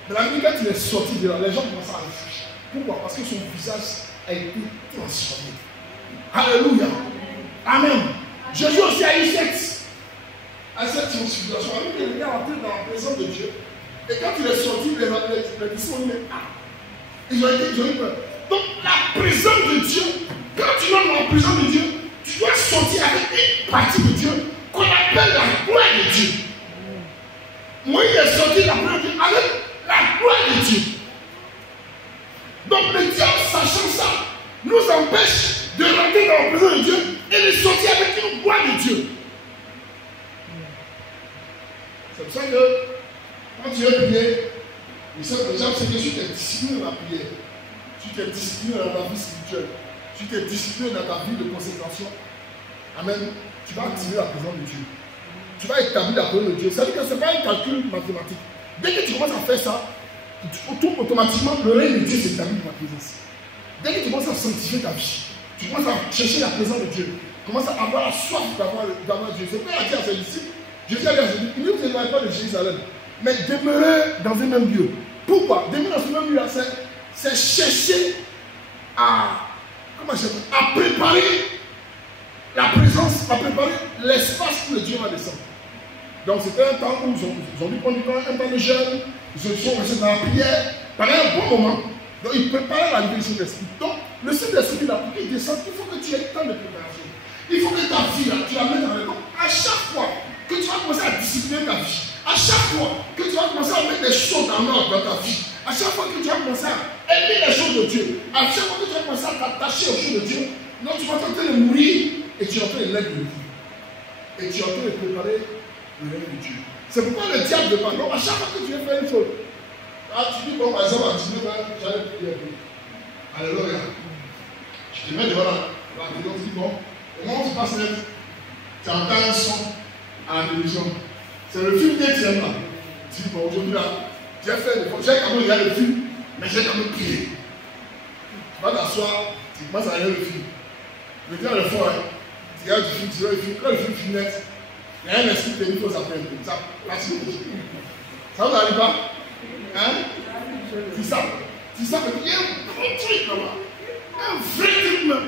Mais la Bible, quand il est sorti de là, les gens commencent à réfléchir. Pourquoi? Parce que son visage a été transformé. Alléluia. Amen. Jésus aussi a eu cette situation. Il est entré dans la présence de Dieu. Et quand il est sorti, les disciples ont dit, ils ont eu peur. Donc la présence de Dieu, quand tu vas dans la présence de Dieu, tu dois sortir avec une partie de Dieu qu'on appelle la gloire de Dieu. Moi, il est sorti de la présence de Dieu avec la gloire de Dieu. Donc le diable, sachant ça, nous empêche de rentrer dans la présence de Dieu et de sortir avec une gloire de Dieu. C'est pour ça que quand tu veux prier, le diable, c'est que tu t'es discipliné dans la prière. Tu t'es discipliné dans ta vie spirituelle. Tu t'es discipliné dans ta vie de consécration. Amen. Tu vas activer la présence de Dieu. Tu vas établir la présence de Dieu. Ça veut dire que ce n'est pas un calcul mathématique. Dès que tu commences à faire ça, automatiquement, le règne de Dieu s'établit dans ta présence. Dès que tu commences à sanctifier ta vie, tu commences à chercher la présence de Dieu. Tu commences à avoir la soif d'avoir Dieu. C'est pourquoi il a dit à ses disciples, Jésus a dit à ses disciples, il ne vous éloignez pas de Jérusalem, mais demeurez dans un même lieu. Pourquoi? Demeurer dans ce même lieu-là, c'est chercher à préparer la présence, à préparer l'espace où le Dieu va descendre. Donc c'était un temps où ils ont dû prendre un temps de jeûne, ils se sont restés dans la prière pendant un bon moment. Donc ils préparaient la vie du Saint-Esprit. Donc le Saint-Esprit, pour qu'il descende, il faut que tu aies le temps de préparation. Il faut que ta vie, là, tu la mettes dans le temps. À chaque fois que tu vas commencer à discipliner ta vie, à chaque fois que tu vas commencer à mettre des choses en ordre dans ta vie, à chaque fois que tu vas commencer à aimer les choses de Dieu, à chaque fois que tu vas commencer à t'attacher aux choses de Dieu, non, tu vas tenter de mourir et tu es en train de l'être de vie. Et tu es en train de préparer le règne de Dieu. C'est pourquoi le diable de pardon, à chaque fois que tu veux faire une chose, tu dis, bon, par exemple, à 19 ans, j'allais prier un peu. Alléluia. Je te mets devant la télévision, tu dis, bon, au moment où tu passes net, tu entends un son à la télévision. C'est le film que tu aimes là. Tu dis, bon, aujourd'hui là, j'ai fait le j'ai quand même regardé le film, mais j'ai quand même prié. Tu vas t'asseoir, tu commences à regarder le film. Le temps le fond, tu regardes du film, tu regardes le film, quand le film finit, il y a un esprit qui te dit qu'il faut s'appeler. Ça, ça vous n'arrive pas? Hein? C'est ça. C'est ça que il y a un gros truc là-bas. Un vrai truc même.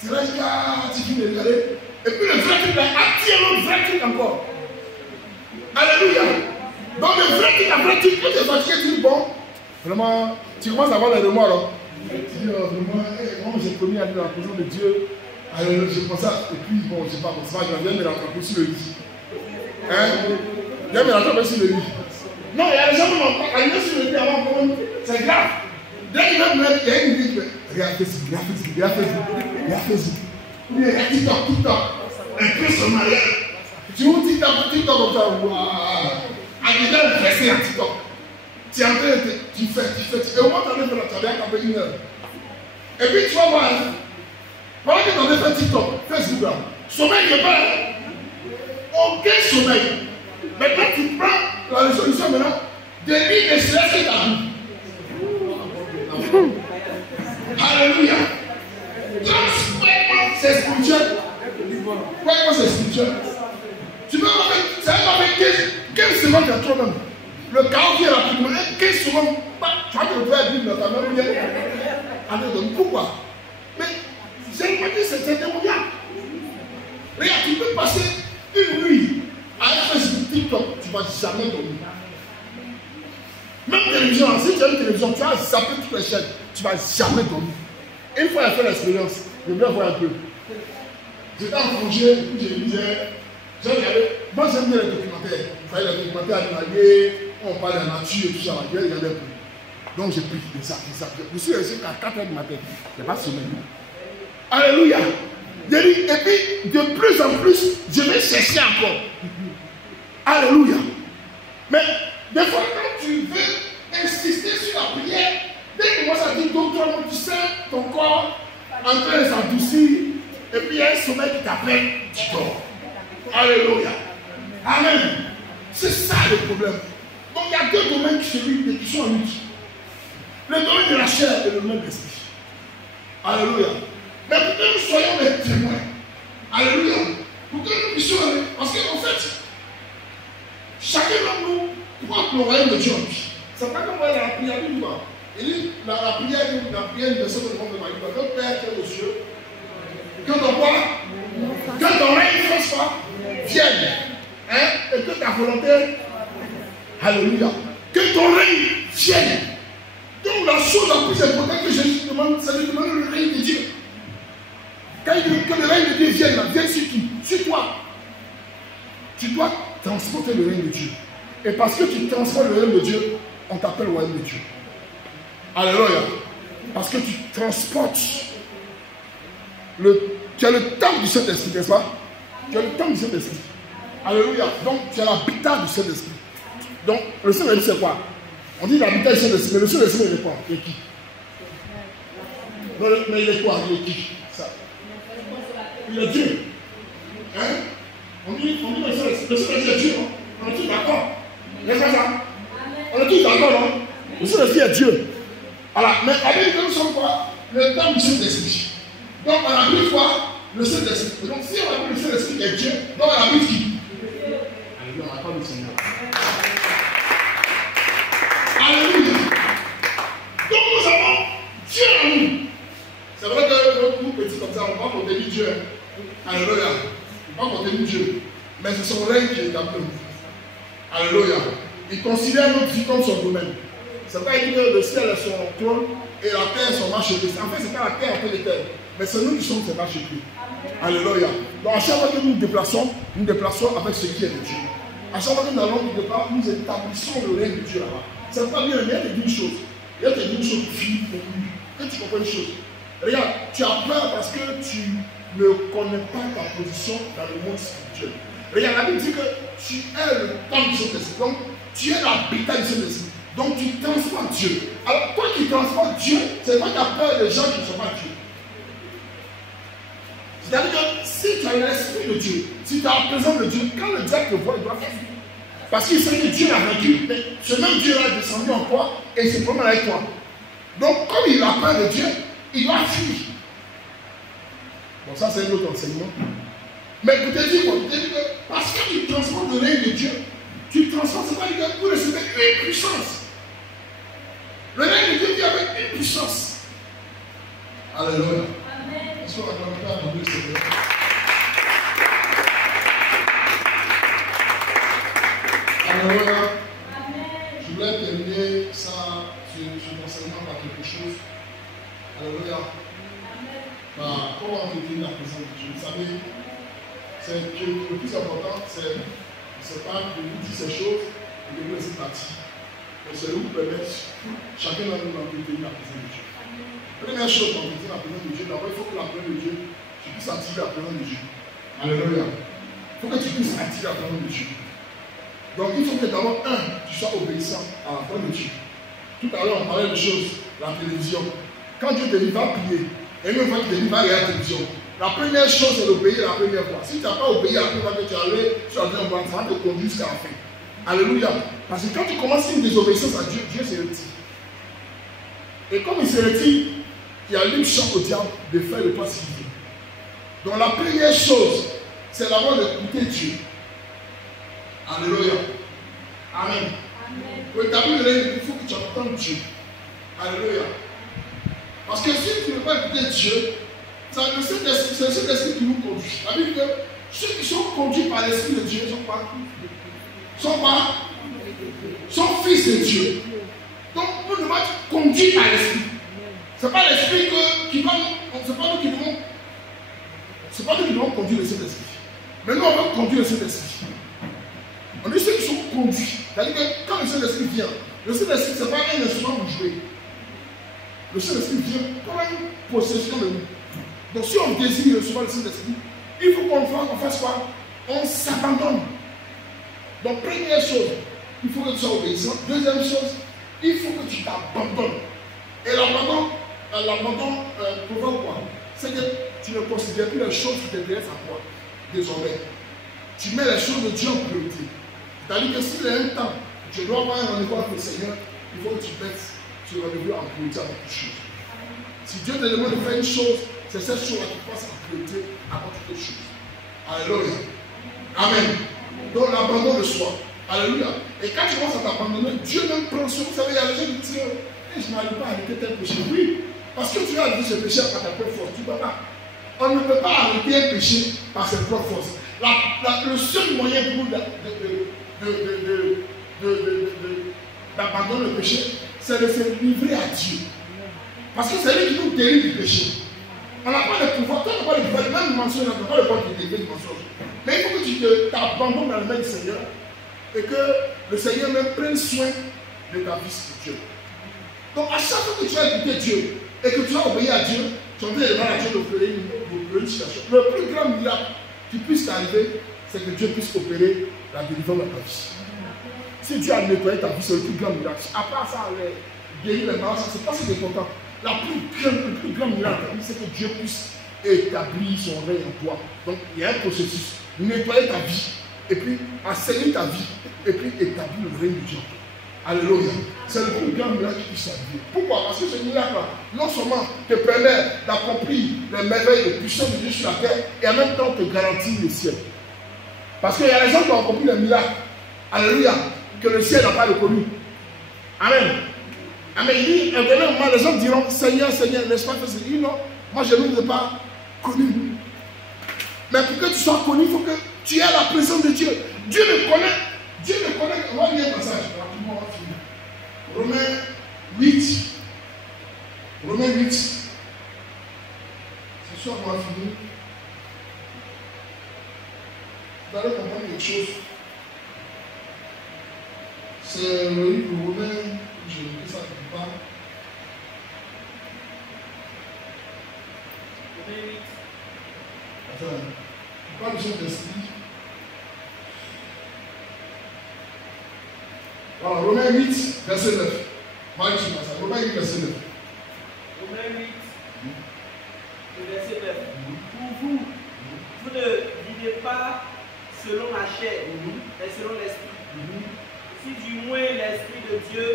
Tu restes là, tu finis de regarder. Et puis le vrai truc là attire l'autre vrai truc encore. Alléluia. Donc le vrai truc, la vraie truc, quand tu es fatigué, tu dis bon, vraiment, tu commences à avoir les remords là. Tu dis vraiment, moi j'ai promis à aller dans la présence de Dieu. Alors je pense à, et puis bon, je sais pas, bon, c'est pas grave, viens me rattraper sur le lit. Hein? Viens me rattraper sur le lit. Non, il y a des gens qui m'ont pas arrivé sur le lit avant, c'est grave. Dès qu'il va me mettre, il y a une idée qui me dit, regarde Facebook, regarde Facebook, regarde Facebook, regarde Facebook. Ou bien regarde TikTok, TikTok. Un peu seulement, tu ouvres TikTok, TikTok comme ça, waouh. Arrivé à me presser à TikTok. Tu es en train de, tu fais. Et au moins, tu as fait la tablette 1 heure. Et puis tu vas voir, pendant que tu as fait TikTok, Facebook là, sommeil n'est pas là. Aucun sommeil. Maintenant, tu prends la résolution maintenant de lire et se laisser ta vie. Alléluia. Donc, c'est spirituel. Vraiment, c'est spirituel. Tu peux avoir, ça va avec 15 secondes, tu as trop même. Le chaos qui est rapidement, 15 secondes, tu vas te retrouver à vivre dans ta même vie. Allez, pourquoi? Mais, j'ai pas dit c'est démoniaque. Regarde, tu peux passer une nuit à Facebook, TikTok, tu ne vas jamais dormir. Même télévision, si tu as une télévision, tu as zappé toutes les chaînes, tu ne vas jamais dormir. Une fois, j'ai fait l'expérience, je vais voir un peu. J'étais en congé, puis je disais, j'ai regardé, moi j'aime bien les documentaires. Vous voyez, les documentaires animaliers, on parle de la nature et tout ça, je vais regarder un peu. Donc j'ai pris de ça. Je suis resté à 4 h du matin, il n'y a pas de sommeil. Alléluia. Et puis, de plus en plus, je vais chercher encore. Alléluia. Mais, des fois, quand tu veux insister sur la prière, dès que moi ça dit, donc toi, tu sens ton corps en train de s'adoucir, et puis il y a un sommeil qui t'appelle, tu dors. Alléluia. Amen. C'est ça le problème. Donc, il y a deux domaines qui sont en lutte. Le domaine de la chair et le domaine de l'esprit. Alléluia. Mais pour que nous soyons des témoins, alléluia, pour que nous puissions aller, parce qu'en fait, chacun d'entre nous porte le royaume de Dieu. C'est pas comme la prière du roi. Il dit, la prière d'une personne de monde de Marie, notre Père qui est aux cieux, que ton quoi? Que ton règne fasse quoi? Vienne. Hein? Et que ta volonté, alléluia, que ton règne vienne. Donc la chose la plus importante que Jésus demande, c'est de demander le règne de Dieu. Quand il dit que le règne de Dieu vienne, vienne sur qui? Sur toi. Tu dois transporter le règne de Dieu. Et parce que tu transportes le règne de Dieu, on t'appelle le royaume de Dieu. Alléluia. Parce que tu transportes tu as le temple du Saint-Esprit, n'est-ce pas? Tu as le temple du Saint-Esprit. Alléluia. Donc tu as l'habitat du Saint-Esprit. Donc le Saint-Esprit c'est quoi? On dit l'habitat du Saint-Esprit, mais le Saint-Esprit il est quoi? Il est qui? Non, mais il est quoi? Il est qui? Ça. Il est Dieu. Hein? On dit le Saint-Esprit est Dieu. On est tous d'accord. N'est-ce pas ça? On est tous d'accord, non? Le Saint-Esprit est Dieu. Voilà. Mais avec nous sommes quoi? Le temple du Saint-Esprit. Donc on a vu quoi? Le Saint-Esprit. Donc si on a vu le Saint-Esprit est Dieu, donc on a vu qui? Alléluia, on n'a pas le Seigneur. Alléluia. Donc nous avons Dieu en nous. C'est vrai que nous petits comme ça, on va pour bénir Dieu. Alléluia. On va pour bénir Dieu. Mais c'est son règne qui est établi en nous. Alléluia. Il considère notre vie comme son domaine. C'est pas il dit que le ciel est son trône et la terre est son marchepied. En fait, c'est pas la terre en fait de terre. Mais c'est nous qui sommes ses marchepieds. Alléluia. Donc à chaque fois que nous nous déplaçons avec ce qui est de Dieu. À chaque fois que nous allons nous déplacer, nous établissons le règne de Dieu là-bas. C'est pas bien, mais il y a une chose. Il y a une chose qui finit pour lui. Que tu comprends une chose. Regarde, tu as peur parce que tu ne connais pas ta position dans le monde spirituel. Regarde, la Bible dit que tu es le temple du Saint-Esprit. Donc, tu es l'habitat du Saint-Esprit. Donc, tu transportes Dieu. Alors, toi qui transportes Dieu, c'est pas que tu as peur des gens qui ne sont pas Dieu. C'est-à-dire que si tu as l'esprit de Dieu, si tu as la présence de Dieu, quand le diable te voit, il doit fuir. Parce qu'il sait que Dieu l'a vaincu, mais ce même Dieu est descendu en toi et il se promène avec toi. Donc, comme il a peur de Dieu, il doit fuir. Bon, ça, c'est un autre enseignement. Mais pour te dire quoi? Pour te dire que parce que tu transportes le règne de Dieu, tu transportes, c'est pas dire que vous recevez une puissance. Le règne de Dieu vient avec une puissance. Alléluia. Est-ce qu'on va commenter à demander ce Seigneur? Alléluia. Je voulais terminer ça sur l'enseignement par quelque chose. Alléluia. Bah, comment entretenir la présence de Dieu? Vous savez, le plus important, c'est pas de vous dire ces choses et de vous laisser partir. Mais c'est de vous permettre, chacun d'entre nous, d'entretenir la présence de Dieu. Première chose d'entretenir la présence de Dieu, d'abord il faut que la présence de Dieu, tu puisses attirer la présence de Dieu. Alléluia. Il faut que tu puisses attirer la présence de Dieu. Donc il faut que d'abord, tu sois obéissant à la parole de Dieu. Tout à l'heure, on parlait de choses, la télévision. Quand Dieu te dit, va prier, et une fois qu'il te dit, va regarder la télévision, la première chose, c'est d'obéir la première fois. Si tu n'as pas obéi la première fois que tu es allé sur la deuxième fois, ça va te conduire jusqu'à la fin. Alléluia. Parce que quand tu commences une désobéissance à Dieu, Dieu se retire. Et comme il se retire, il y a libre champ au diable de faire de toi ce qu'il veut. Donc la première chose, c'est d'abord d'écouter Dieu. Alléluia. Amen. Pour établir le règne, il faut que tu entendes Dieu. Alléluia. Parce que si tu ne veux pas écouter Dieu, c'est le Saint-Esprit qui nous conduit. La Bible dit que ceux qui sont conduits par l'Esprit de Dieu sont quoi? Sont fils de Dieu. Donc nous devons être conduits par l'Esprit. Ce n'est pas l'Esprit qui va nous. C'est pas nous qui devons. C'est pas nous qui devons conduire le Saint-Esprit. Mais nous on va conduire le Saint-Esprit. On dit ceux qui sont conduits. C'est-à-dire que quand le Saint-Esprit vient, le Saint-Esprit ce n'est pas un instrument pour jouer. Le Saint-Esprit vient comme une possession de nous. Donc si on désire recevoir le Saint-Esprit, il faut qu'on fasse quoi? On s'abandonne. Donc première chose, il faut que tu sois obéissant. Deuxième chose, il faut que tu t'abandonnes. Et l'abandon provoque quoi? C'est que tu ne considères plus les choses qui t'intéressent à toi. Désormais, tu mets les choses de Dieu en priorité. C'est-à-dire que s'il y a un temps, je dois avoir un rendez-vous avec le Seigneur, il faut que tu mettes ce rendez-vous en priorité à beaucoup de choses. Si Dieu te demande de faire une chose, c'est cette chose-là qui passe en priorité avant toutes les choses. Alléluia. Amen. Donc l'abandon de soi. Alléluia. Et quand tu commences à t'abandonner, Dieu même prend sur vous. Vous savez, il y a des gens qui disent je n'arrive pas à arrêter tel péché. Oui, parce que tu as dit ce péché par ta propre force. Tu ne peux pas. On ne peut pas arrêter un péché par ses propres forces. Le seul moyen pour nous d'abandonner le péché, c'est de se livrer à Dieu. Parce que c'est lui qui nous délivre du péché. On n'a pas le pouvoir, toi tu n'as pas le pouvoir, même mensonge, on n'a pas le pouvoir de délivrer du mensonge. Mais il faut que tu t'abandonnes dans le main du Seigneur et que le Seigneur même prenne soin de ta vie spirituelle. Donc à chaque fois que tu as écouté Dieu et que tu as obéi à Dieu, tu as envie de demander à Dieu d'opérer une situation. Le plus grand miracle qui puisse t'arriver, c'est que Dieu puisse opérer la délivrance de ta vie. Si Dieu a nettoyé ta vie, c'est le plus grand miracle. À part ça, guérir les malades, ce n'est pas si important. Le plus grand miracle, c'est que Dieu puisse établir son règne en toi. Donc il y a un processus. Nettoyer ta vie, et puis assainir ta vie, et puis établir le règne de Dieu. Alléluia. C'est le plus grand miracle qui puisse arriver. Pourquoi? Parce que ce miracle-là, non seulement te permet d'accomplir les merveilles de puissance de Dieu sur la terre, et en même temps te garantit le ciel. Parce qu'il y a des gens qui ont accompli les miracles. Alléluia. Que le ciel n'a pas reconnu. Amen. Amen. Il dit, évidemment, les gens diront, Seigneur, Seigneur, n'est-ce pas que c'est dit? Non, moi je ne vous ai pas connu. Mais pour que tu sois connu, il faut que tu aies la présence de Dieu. Dieu le connaît. Dieu le connaît. On va lire un passage. Rapidement, on va finir. Romains 8. Romains 8. C'est sûr qu'on va finir. Vous allez comprendre quelque chose. C'est le livre de Romains. Je vais écrire ça quelque part. Romains 8. Attends. Je parle du Saint-Esprit. Voilà, Romains 8, verset 9. Marie, je passe ça. Romains 8, verset 9. Romains 8, le verset 9. Pour vous, vous ne vivez pas selon la chair, mais selon l'esprit. Si du moins l'esprit de Dieu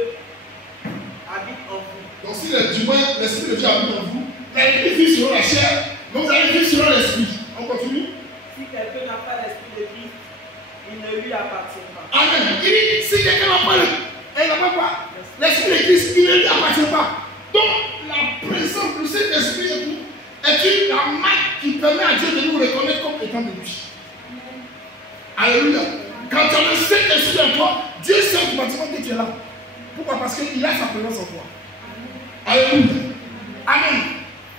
habite en vous. Donc, si du moins l'esprit de Dieu habite en vous, vous allez vivre selon la chair, donc vous allez vivre selon l'esprit. On continue. Si quelqu'un n'a pas l'esprit de Christ, il ne lui appartient pas. Amen. Il dit, si quelqu'un n'a pas l'esprit de Christ, il ne lui appartient pas. Donc, la présence du Saint-Esprit est la marque qui permet à Dieu de nous reconnaître comme étant de lui. Alléluia. Quand tu as le Saint-Esprit en toi, Dieu sait automatiquement que tu es là. Pourquoi? Parce qu'il a sa présence en toi. Alléluia. Amen.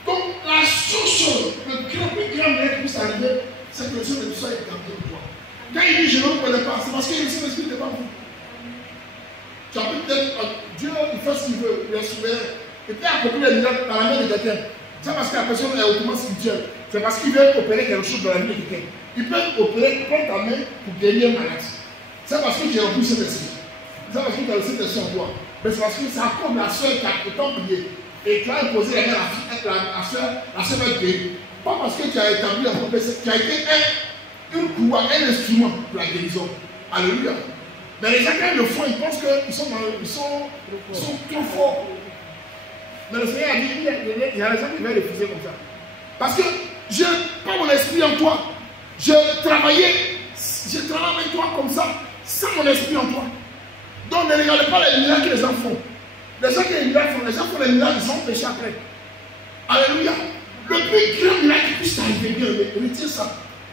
Donc, la chose, le plus grand miracle qui puisse arriver, c'est que le Saint-Esprit soit établi en toi. Quand il dit je ne vous connais pas, c'est parce que le Saint-Esprit n'est pas en vous. Tu as peut-être, Dieu, il fait ce qu'il veut, il est souverain. Et puis, accomplir les miracles dans la main de quelqu'un. C'est parce que la personne est hautement spirituelle. C'est parce qu'il veut opérer quelque chose dans la vie de quelqu'un. Il peut opérer, prendre ta main pour guérir un malade. C'est parce que tu as repris cet esprit. C'est parce que tu as le Saint-Esprit en toi. Mais c'est parce que c'est comme la soeur qui a autant prié. Et tu as imposé la main à la soeur va te guérir. Pas parce que tu as établi en toi, mais tu as été une courroie, un instrument pour la guérison. Alléluia. Mais les gens, quand ils le font, ils pensent qu'ils sont trop forts. Mais le Seigneur a dit, il y a des gens qui veulent refuser comme ça. Parce que je n'ai pas mon esprit en toi. Je travaille avec toi comme ça, sans mon esprit en toi. Donc ne regardez pas les miracles que les gens font. Les gens qui font les miracles font, les gens font les miracles, ils ont péché après. Alléluia. Le plus grand miracle qui puisse t'arriver, bien, retiens ça,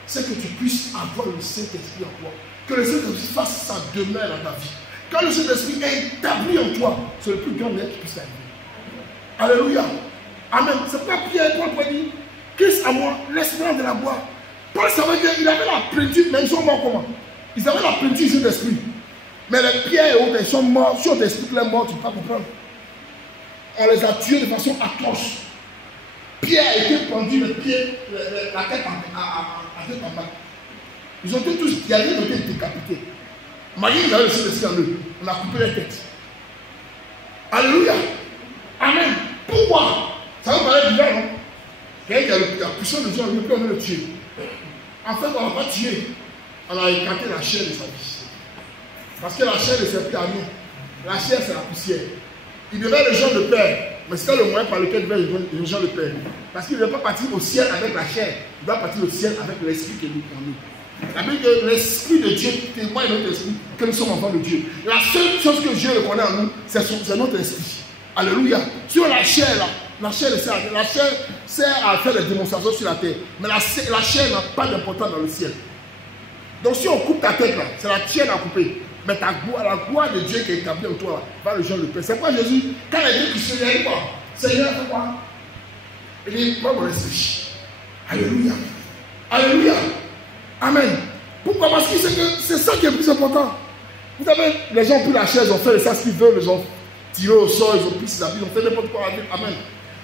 c'est que tu puisses avoir le Saint-Esprit en toi. Que le Saint-Esprit fasse sa demeure dans ta vie. Quand le Saint-Esprit est établi en toi, c'est le plus grand miracle qui puisse t'arriver. Alléluia. Amen. C'est pas Pierre, Paul qui dit, Christ à moi, laisse-moi de la boire. Paul savait qu'il avait la plénitude, mais ils sont morts comment? Ils avaient la plénitude d'esprit. Mais les pierres et autres, ils sont morts. Si on t'explique les morts, tu ne peux pas comprendre. On les a tués de façon atroce. Pierre a été pendu, le pied, la tête en bas. Ils ont tous, il y a rien été décapité. Marie, ils avaient le Saint-Esprit en eux. On a coupé les têtes. Alléluia. Amen. Pourquoi? Ça va paraître bizarre, non? Quelqu'un qui a la puissance de Dieu en lui, puis on veut le tuer. En fait, on ne va pas tuer. On a écarté la chair de sa vie. Parce que la chair ne sert plus à rien. La chair, c'est la poussière. Il devait les gens de père. Mais c'est le moyen par lequel il devait les gens de père. Parce qu'il ne veut pas partir au ciel avec la chair. Il doit partir au ciel avec l'esprit qui est en nous. La Bible dit que l'esprit de Dieu témoigne notre esprit que nous sommes enfants de Dieu. La seule chose que Dieu reconnaît en nous, c'est notre esprit. Alléluia. Sur la chair, là, la chair sert à faire des démonstrations sur la terre. Mais la chair n'a pas d'importance dans le ciel. Donc si on coupe ta tête là, c'est la chair à couper. Mais la gloire de Dieu qui est établie en toi là, va le joindre le Père. C'est pas Jésus, quand il dit qu'il se lève quoi, Seigneur, fais quoi? Il dit, moi mon esprit. Alléluia. Alléluia. Amen. Pourquoi? Parce que c'est ça qui est le plus important. Vous savez, les gens ont pris la chaise, ils ont fait ça ce qu'ils veulent, ils ont tiré au sol, ils ont pris ses habits, ils ont fait n'importe quoi. Amen.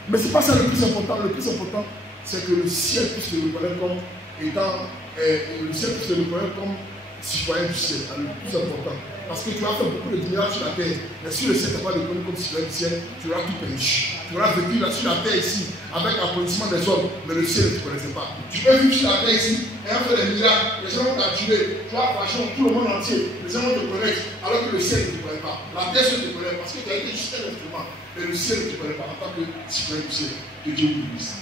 Mais ce n'est pas ça le plus important. Le plus important, c'est que le ciel puisse le reconnaître comme étant, le ciel puisse le reconnaître comme citoyen du ciel. C'est le plus important. Parce que tu as fait beaucoup de miracles sur la terre. Mais si le ciel n'est pas reconnu comme citoyen du ciel, tu auras tout perdu. Tu auras vécu là sur la terre ici, avec l'applaudissement des hommes, mais le ciel ne te connaissait pas. Tu peux vivre sur la terre ici, ayant fait des miracles, les gens vont t'attirer, tu as franchi tout le monde entier, les gens vont te connaître, alors que le ciel ne te connaît pas. La terre ne te connaît parce que tu as été juste un instrument, mais le ciel ne te connaît pas en tant que citoyen du ciel. Que Dieu vous bénisse.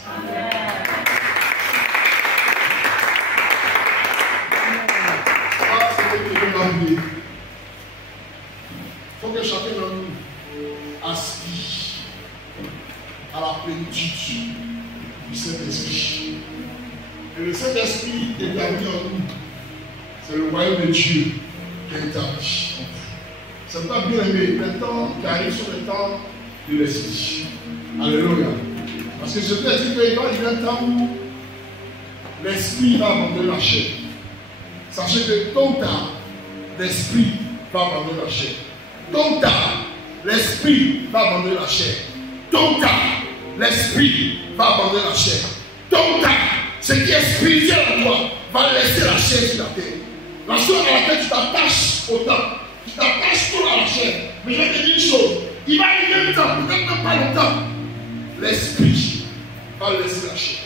Il faut que chacun de nous aspire à la plénitude du Saint-Esprit. Et le Saint-Esprit établi en nous, c'est le royaume de Dieu qui est établi. C'est pas bien aimé, le temps qui arrive sur le temps de l'Esprit. Alléluia. Parce que je te dis qu'il va arriver un temps où l'Esprit va abandonner la chair. Sachez que tôt ou tard, l'Esprit va abandonner la chair. Tôt ou tard, l'Esprit va abandonner la chair. Tôt ou tard, l'Esprit va abandonner la chair. Tôt ou tard, ce qui est spirituel en toi va laisser la chair sur la terre. La chose à laquelle tu t'attaches au temps, tu t'attaches trop à la chair. Mais je vais te dire une chose, il va arriver un temps, peut-être même pas longtemps, l'Esprit va laisser la chair.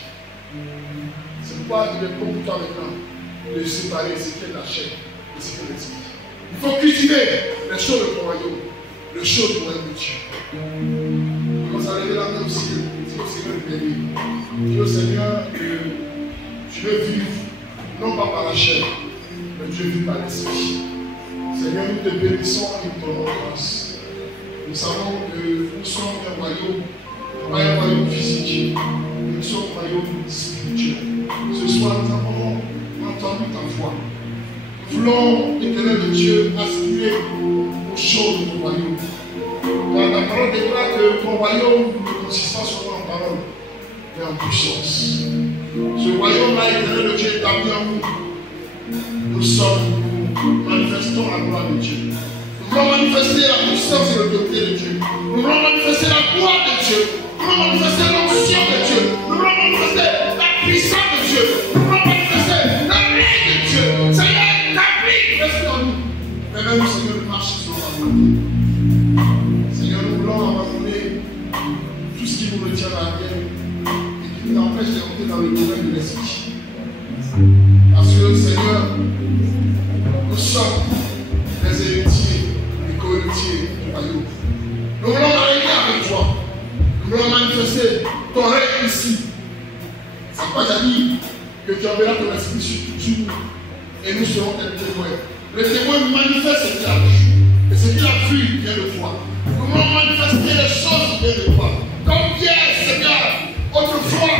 C'est pourquoi il est bon pour toi maintenant de séparer ce qui est la chair et ce qui est l'esprit. Il faut cultiver les choses de ton royaume, les choses du royaume de Dieu. On commence à lever la main aussi, c'est au Seigneur de bénir. Dis au Seigneur que tu veux vivre, non pas par la chair, mais tu veux vivre par l'esprit. Seigneur, nous te bénissons et nous te rendons grâce. Nous savons que nous sommes un royaume, pas un royaume physique, nous sommes un royaume spirituel. Ce soir, nous avons entendu ta voix. Nous voulons, éternel de Dieu, aspirer aux choses de ton royaume. Car la parole déclare que ton royaume ne consiste pas seulement en parole, mais en puissance. Ce royaume-là, éternel de Dieu, établi en nous. Nous manifestons la gloire de Dieu. Nous voulons manifester la puissance et l'autorité de Dieu. Nous voulons manifester la gloire de Dieu. Nous voulons manifester l'onction de Dieu. Nous voulons manifester la puissance de Dieu. Nous voulons manifester la règne de Dieu. Seigneur, t'appliques, reste en nous. Mais même, Seigneur, nous marchons sur la volonté. Seigneur, nous voulons abandonner tout ce qui nous retient à la terre et qui nous empêche d'entrer dans le domaine de l'esprit. Parce que, Seigneur, nous sommes les héritiers, les co-héritiers du royaume. Nous voulons arriver avec toi. Nous voulons manifester ton règne ici. C'est pourquoi j'ai dit que tu enverras ton esprit sur nous et nous serons tes témoins. Le témoin manifeste ce qu'il a vu. Et ce qu'il a vu vient de toi. Nous voulons manifester les choses qui viennent de toi. Comme Pierre, Seigneur, autrefois,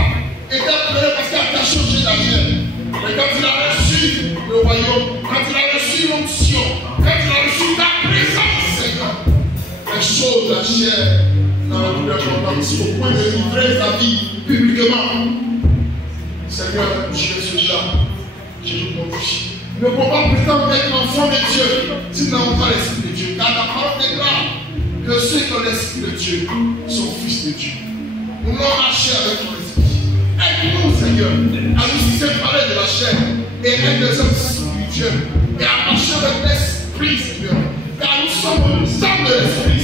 était appelé parce qu'il a changé la chair. Mais quand il a reçu le royaume, quand il a reçu l'onction, quand il a reçu ta présence, Seigneur, les choses de la chair n'ont plus d'importance au point de livrer sa vie publiquement. Seigneur, je suis là, je nous confie. Nous ne pouvons pas prétendre être enfants de Dieu si nous n'avons pas l'Esprit de Dieu. Car la parole déclare que ceux qui ont l'Esprit de Dieu sont fils de Dieu. Nous voulons marcher avec ton Esprit. Aide-nous, Seigneur, à nous séparer de la chair et être des hommes spirituels et à marcher avec l'Esprit, Seigneur. Car nous sommes le sang de l'Esprit.